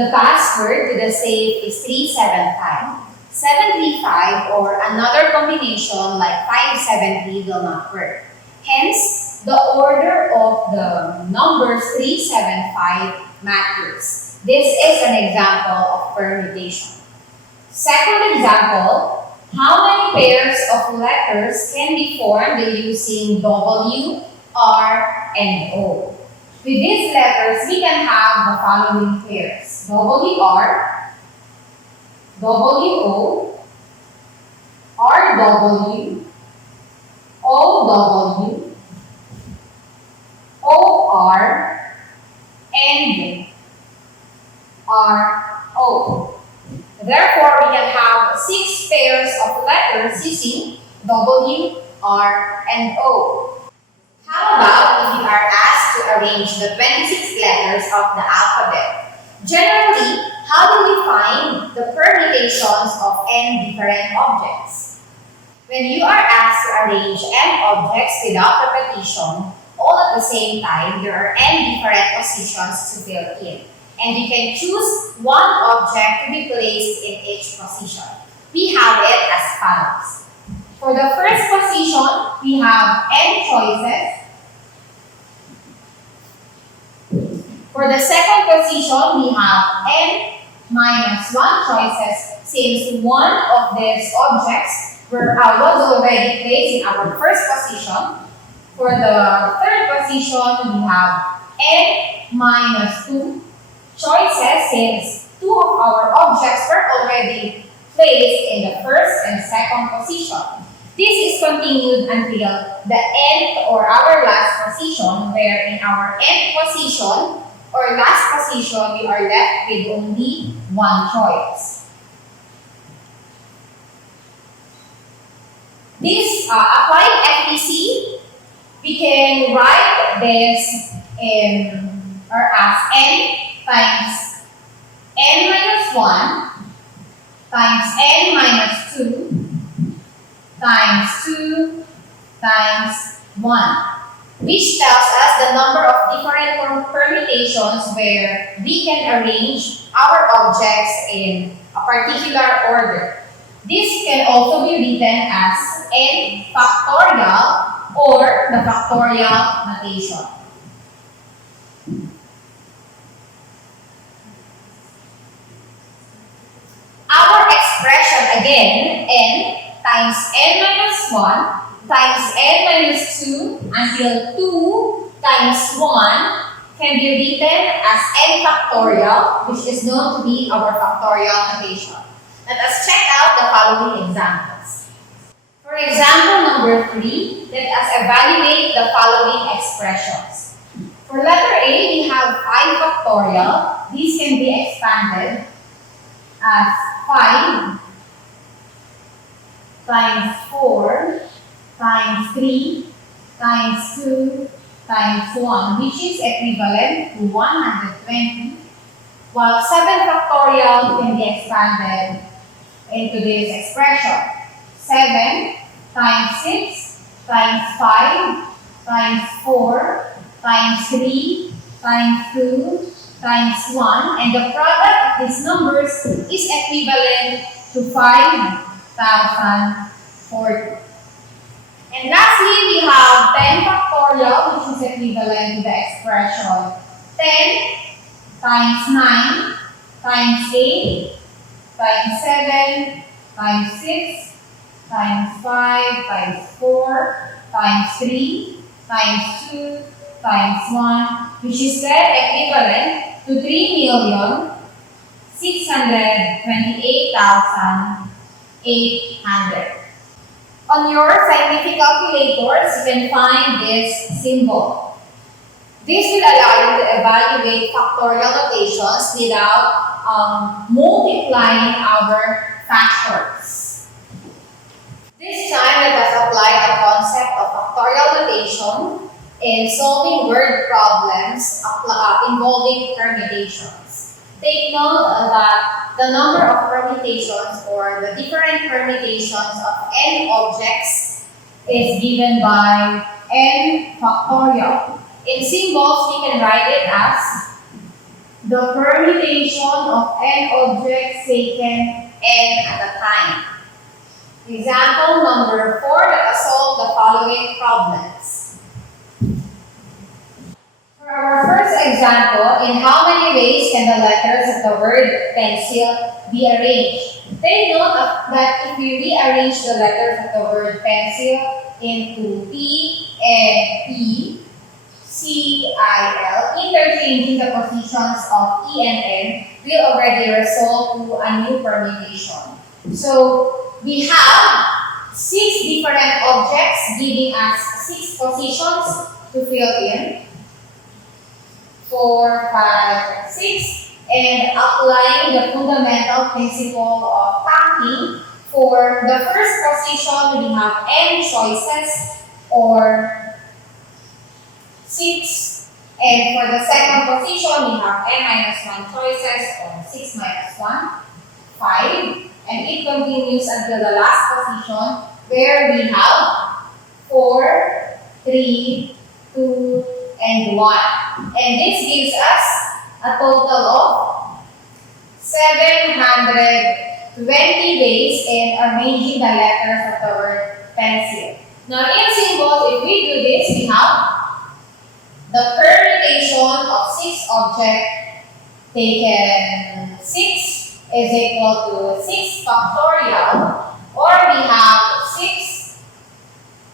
the password to the safe is 375, 735 or another combination like 573 will not work. Hence, the order of the numbers 375 matters. This is an example of permutation. Second example, how many pairs of letters can be formed using W, R, and O? With these letters, we can have the following pairs: WR, WO, RW, OW, OR, and RO. Therefore, we can have 6 pairs of letters using W, R, and O. How about if we are asked to arrange the 26 letters of the alphabet? Generally, how do we find the permutations of n different objects? When you are asked to arrange n objects without repetition, all at the same time, there are n different positions to fill in. And you can choose one object to be placed in each position. We have it as follows. For the first position, we have n choices. For the second position, we have n minus 1 choices, since one of these objects was already placed in our first position. For the third position, we have n minus 2 choices, since 2 of our objects were already placed in the first and second position. This is continued until the nth or our last position, where in our nth position or last position, we are left with only one choice. This applied FEC, we can write this as n times n minus 1 times n minus 2 times 2 times 1, which tells us the number of different permutations where we can arrange our objects in a particular order. This can also be written as n factorial or the factorial notation. Our expression again, n times n minus 1 times n minus 2 until 2 times 1 can be written as n factorial, which is known to be our factorial notation. Let us check out the following examples. For example number 3, let us evaluate the following expressions. For letter A, we have 5 factorial. These can be expanded as 5 times 4 times 3 times 2 times 1, which is equivalent to 120, while 7 factorial can be expanded into this expression. 7 times 6 times 5 times 4 times 3 times 2 times 1, and the product of these numbers is equivalent to 5,040. And lastly, we have 10 factorial, which is equivalent to the expression 10 times 9 times 8 times 7 times 6 times 5 times 4 times 3 times 2 times 1, which is then equivalent to 3,628,800. On your scientific calculators, you can find this symbol. This will allow you to evaluate factorial notations without multiplying our factors. This time, let us apply the concept of factorial notation in solving word problems involving permutations. Take note that the number of permutations or the different permutations of n objects is given by n factorial. In symbols, we can write it as the permutation of n objects taken n at a time. Example number 4, let us solve the following problems. For our first example, in how many ways can the letters of the word pencil be arranged? Take note that if we rearrange the letters of the word pencil into P and E, C, I, L, interchanging the positions of E and N will already result to a new permutation. So we have 6 different objects giving us 6 positions to fill in. 4, 5, 6, and applying the fundamental principle of counting. For the first position, we have n choices, or 6, and for the second position, we have n minus 1 choices, or 6 minus 1, 5, and it continues until the last position, where we have 4, 3, 2, and 1. And this gives us a total of 720 ways in arranging the letters of the word pencil. Now in symbols, if we do this, we have the permutation of 6 objects taken 6 is equal to 6 factorial, or we have 6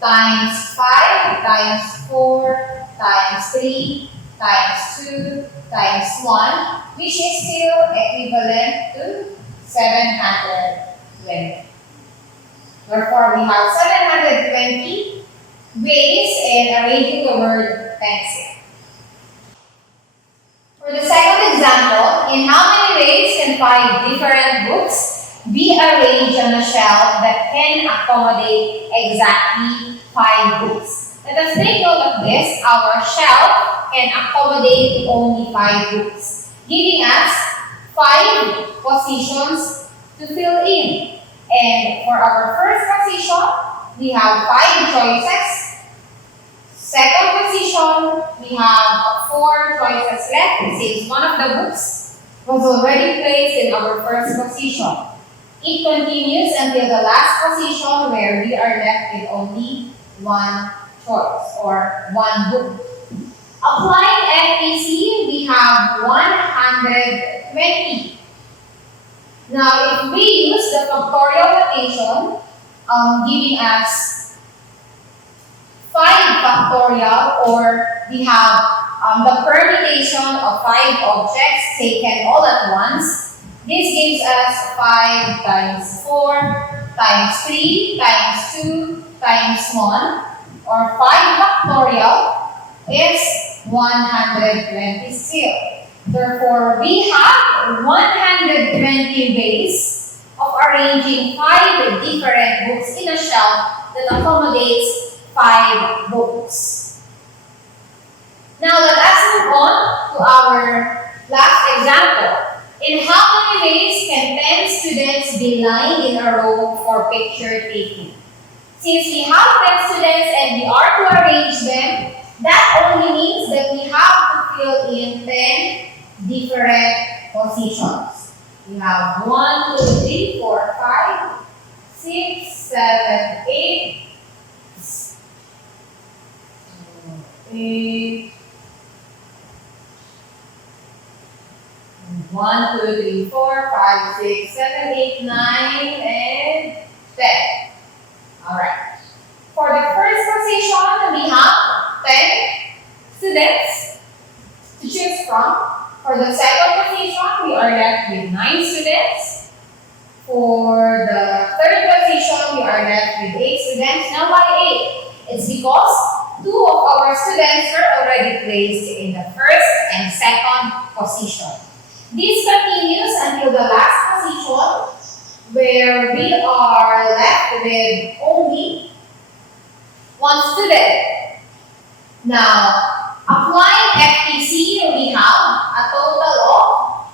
times 5 times 4 times 3 times 2 times 1, which is still equivalent to 720. Therefore, we have 720 ways in arranging the word pencil. For the second example, in how many ways can 5 different books be arranged on a shelf that can accommodate exactly 5 books? Let us take note of this. Our shelf can accommodate only 5 books, giving us 5 positions to fill in. And for our first position, we have 5 choices. Second position, we have 4 choices left, since one of the books was already placed in our first position. It continues until the last position, where we are left with only 1 choice, or 1 book. Applying FPC, we have 120. Now, if we use the factorial notation, giving us 5 factorial, or we have the permutation of 5 objects taken all at once, this gives us 5 times 4 times 3 times 2 times 1, or 5 factorial is 120 still. Therefore, we have 120 ways of arranging 5 different books in a shelf that accommodates 5 books. Now, let us move on to our last example. In how many ways can 10 students be lined in a row for picture taking? Since we have 10 students and we are to arrange them, that only means that we have to fill in 10 different positions. We have 1, 2, 3, 4, 5, 6, 7, 8, 1, 2, 3, 4, 5, 6, 7, 8, 9, and 10. Alright. For the first position, we have 10 students to choose from. For the second position, we are left with 9 students. For the third position, we are left with 8 students. Now, why 8? It's because 2 of our students were already placed in the first and second position. This continues until the last position, where we are left with only 1 student. Now, applying FPC, we have a total of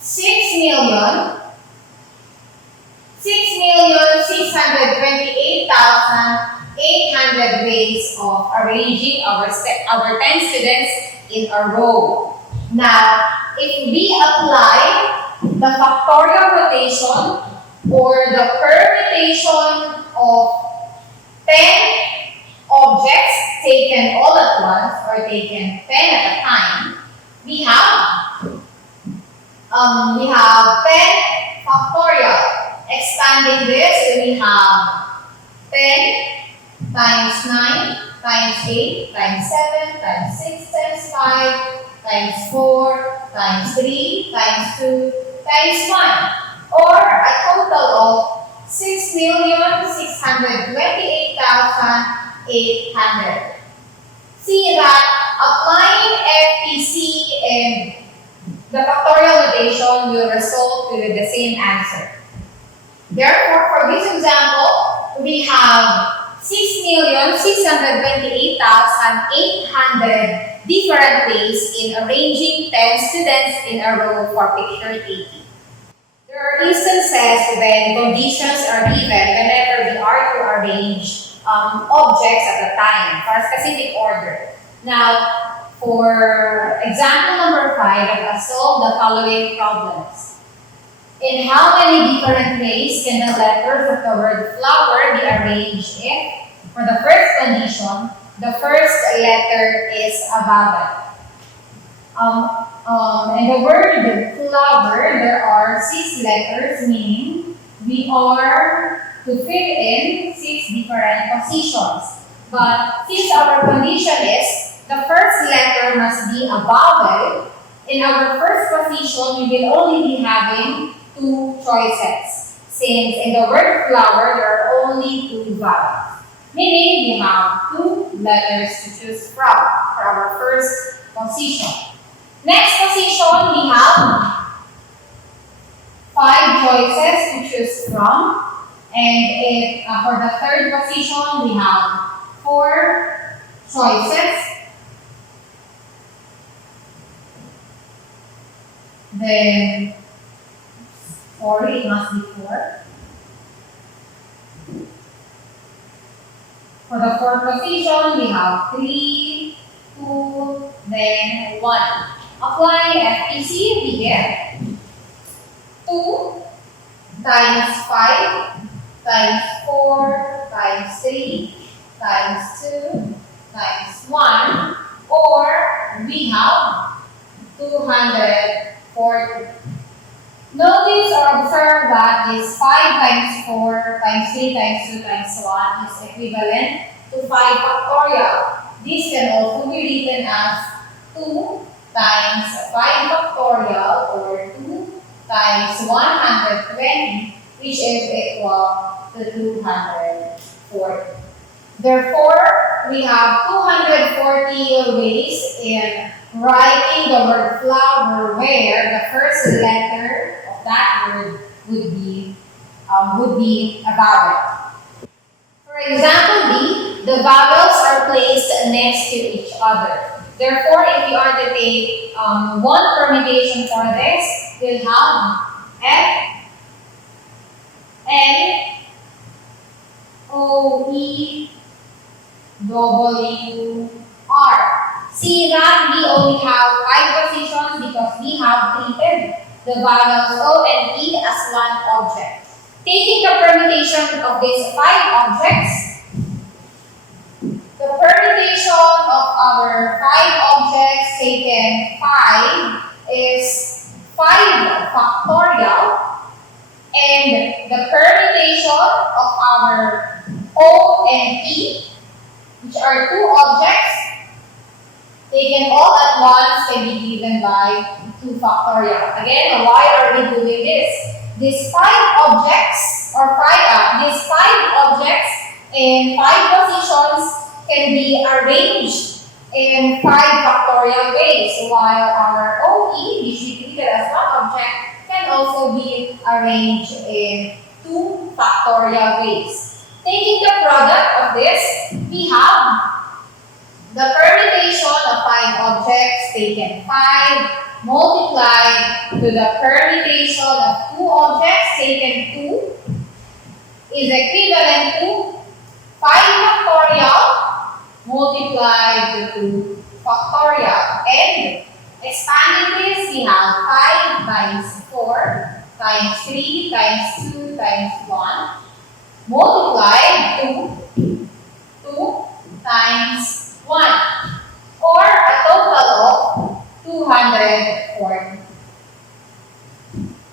6,628,800 ways of arranging our 10 students in a row. Now, if we apply the factorial notation or the permutation of 10 objects taken all at once or taken 10 at a time, we have 10 factorial. Expanding this, we have 10 times 9 times 8 times 7 times 6 times 5 times 4 times 3 times 2 times 1, or a total of 6,628,800. See that applying FPC and the factorial notation will result to the same answer. Therefore, for this example, we have 6,628,800 different ways in arranging 10 students in a row for picture 80. There are instances when conditions are given whenever we are to arrange objects at a time for a specific order. Now, for example number 5, let us solve the following problems. In how many different ways can the letters of the word flower be arranged if, for the first condition, the first letter is a vowel? In the word flower, there are 6 letters, meaning we are to fill in 6 different positions. But since our condition is the first letter must be a vowel, in our first position, we will only be having 2 choices. Since in the word flower, there are only 2 vowels. Meaning, we have 2 letters to choose from for our first position. Next position, we have 5 choices to choose from. And for the third position, we have 4 choices. Then, sorry, it must be 4. For the fourth position, we have 3, 2, then 1. Applying FPC, we get 2 times 5 times 4 times 3 times 2 times 1, or we have 240. Notice or observe that this 5 times 4 times 3 times 2 times 1 is equivalent to 5 factorial. This can also be written as 2 times 5 factorial, or 2 times 120, which is equal to 240. Therefore, we have 240 ways in writing the word flower where the first letter of that word would be a vowel. For example B, the vowels are placed next to each other. Therefore, if you are to take one permutation for this, we'll have F, N, O, E, W, R. See that we only have 5 positions because we have treated the vowels O and E as one object. Taking the permutation of these 5 objects, the permutation of our 5 objects taken 5 is 5 factorial, and the permutation of our O and E, which are 2 objects, taken all at once, can be given by 2 factorial. Again, why are we doing this? These 5 objects in 5 positions can be arranged in 5 factorial ways, while our OE, which we treated as one object, can also be arranged in 2 factorial ways. Taking the product of this, we have the permutation of 5 objects taken 5 multiplied to the permutation of 2 objects taken 2 is equivalent to 5 factorial multiplied to 2 factorial. And Expanding this, we have 5 times 4 times 3 times 2 times 1 multiplied to 2 times 1 or a total of 240.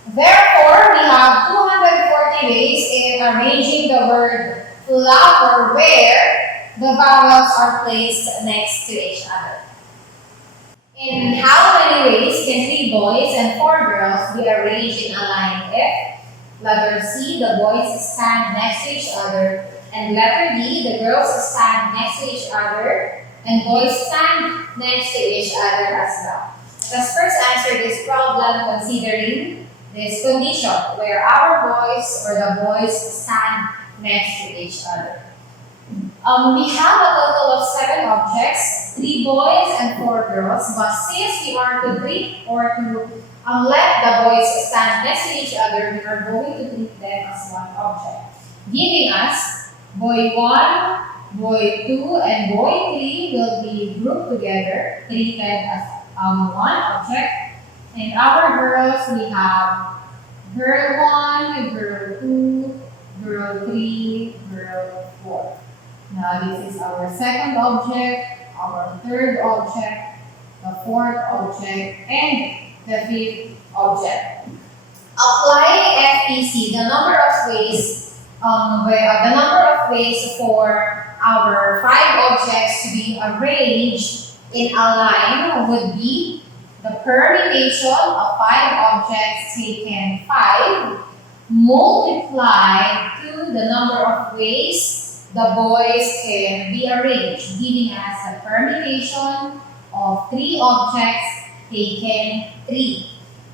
Therefore, we have 240 ways in arranging the word flower where the vowels are placed next to each other. In how many ways can 3 boys and 4 girls be arranged in a line if letter C, the boys stand next to each other, and letter D, the girls stand next to each other, and boys stand next to each other as well? Let us first answer this problem considering this condition where our boys or the boys stand next to each other. We have a total of 7 objects, 3 boys and 4 girls, but since we are to treat or to let the boys stand next to each other, we are going to treat them as one object, giving us boy 1, boy 2, and boy 3 will be grouped together, treated as one object. And our girls, we have girl 1, girl 2, girl 3, girl 4. Now this is our second object, our third object, the fourth object, and the fifth object. Apply FPC, the number of ways for our 5 objects to be arranged in a line would be the permutation of 5 objects taken 5 multiplied to the number of ways the boys can be arranged, giving us a permutation of 3 objects taken 3.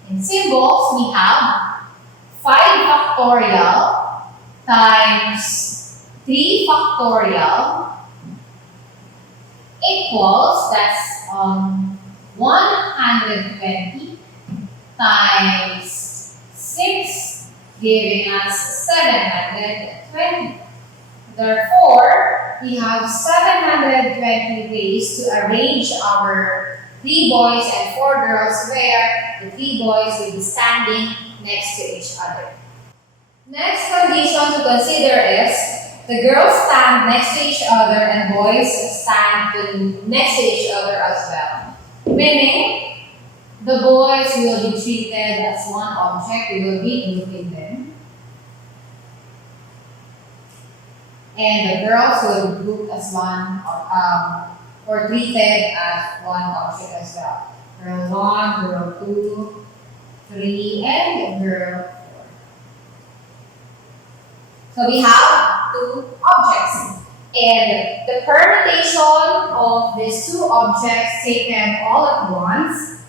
In symbols, we have 5 factorial times 3 factorial equals, that's 120 times 6, giving us 720. Therefore, we have 720 ways to arrange our 3 boys and 4 girls where the 3 boys will be standing next to each other. Next condition to consider is the girls stand next to each other and boys stand next to each other as well. Meaning, the boys will be treated as one object, we will be grouping them. And the girls will be grouped as one or treated as one object as well. Girl 1, girl 2, 3, and girl 4. So we have 2 objects. And the permutation of these 2 objects taken all at once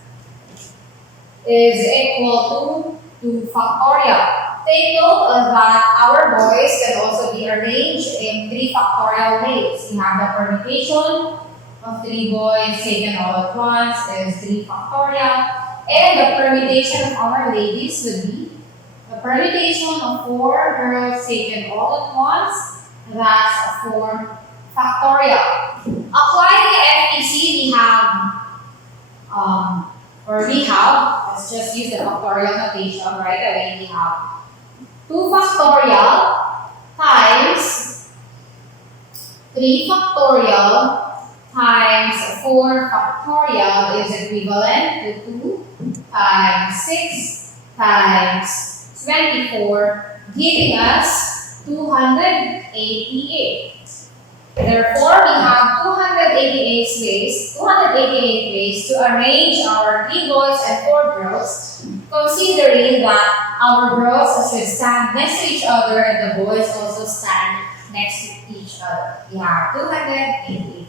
is equal to 2 factorial. Take note that our boys can also be arranged in 3 factorial ways. We have the permutation of 3 boys taken all at once is 3 factorial. And the permutation of our ladies would be the permutation of 4 girls taken all at once, that's 4 factorial. Applying the FPC, let's just use the factorial notation right away. We have 2 factorial times 3 factorial times 4 factorial is equivalent to 2 times 6 times 24, giving us 288. Therefore, we have 288 ways to arrange our 3 boys and 4 girls, considering that our girls should stand next to each other and the boys also stand next to each other. We have 288.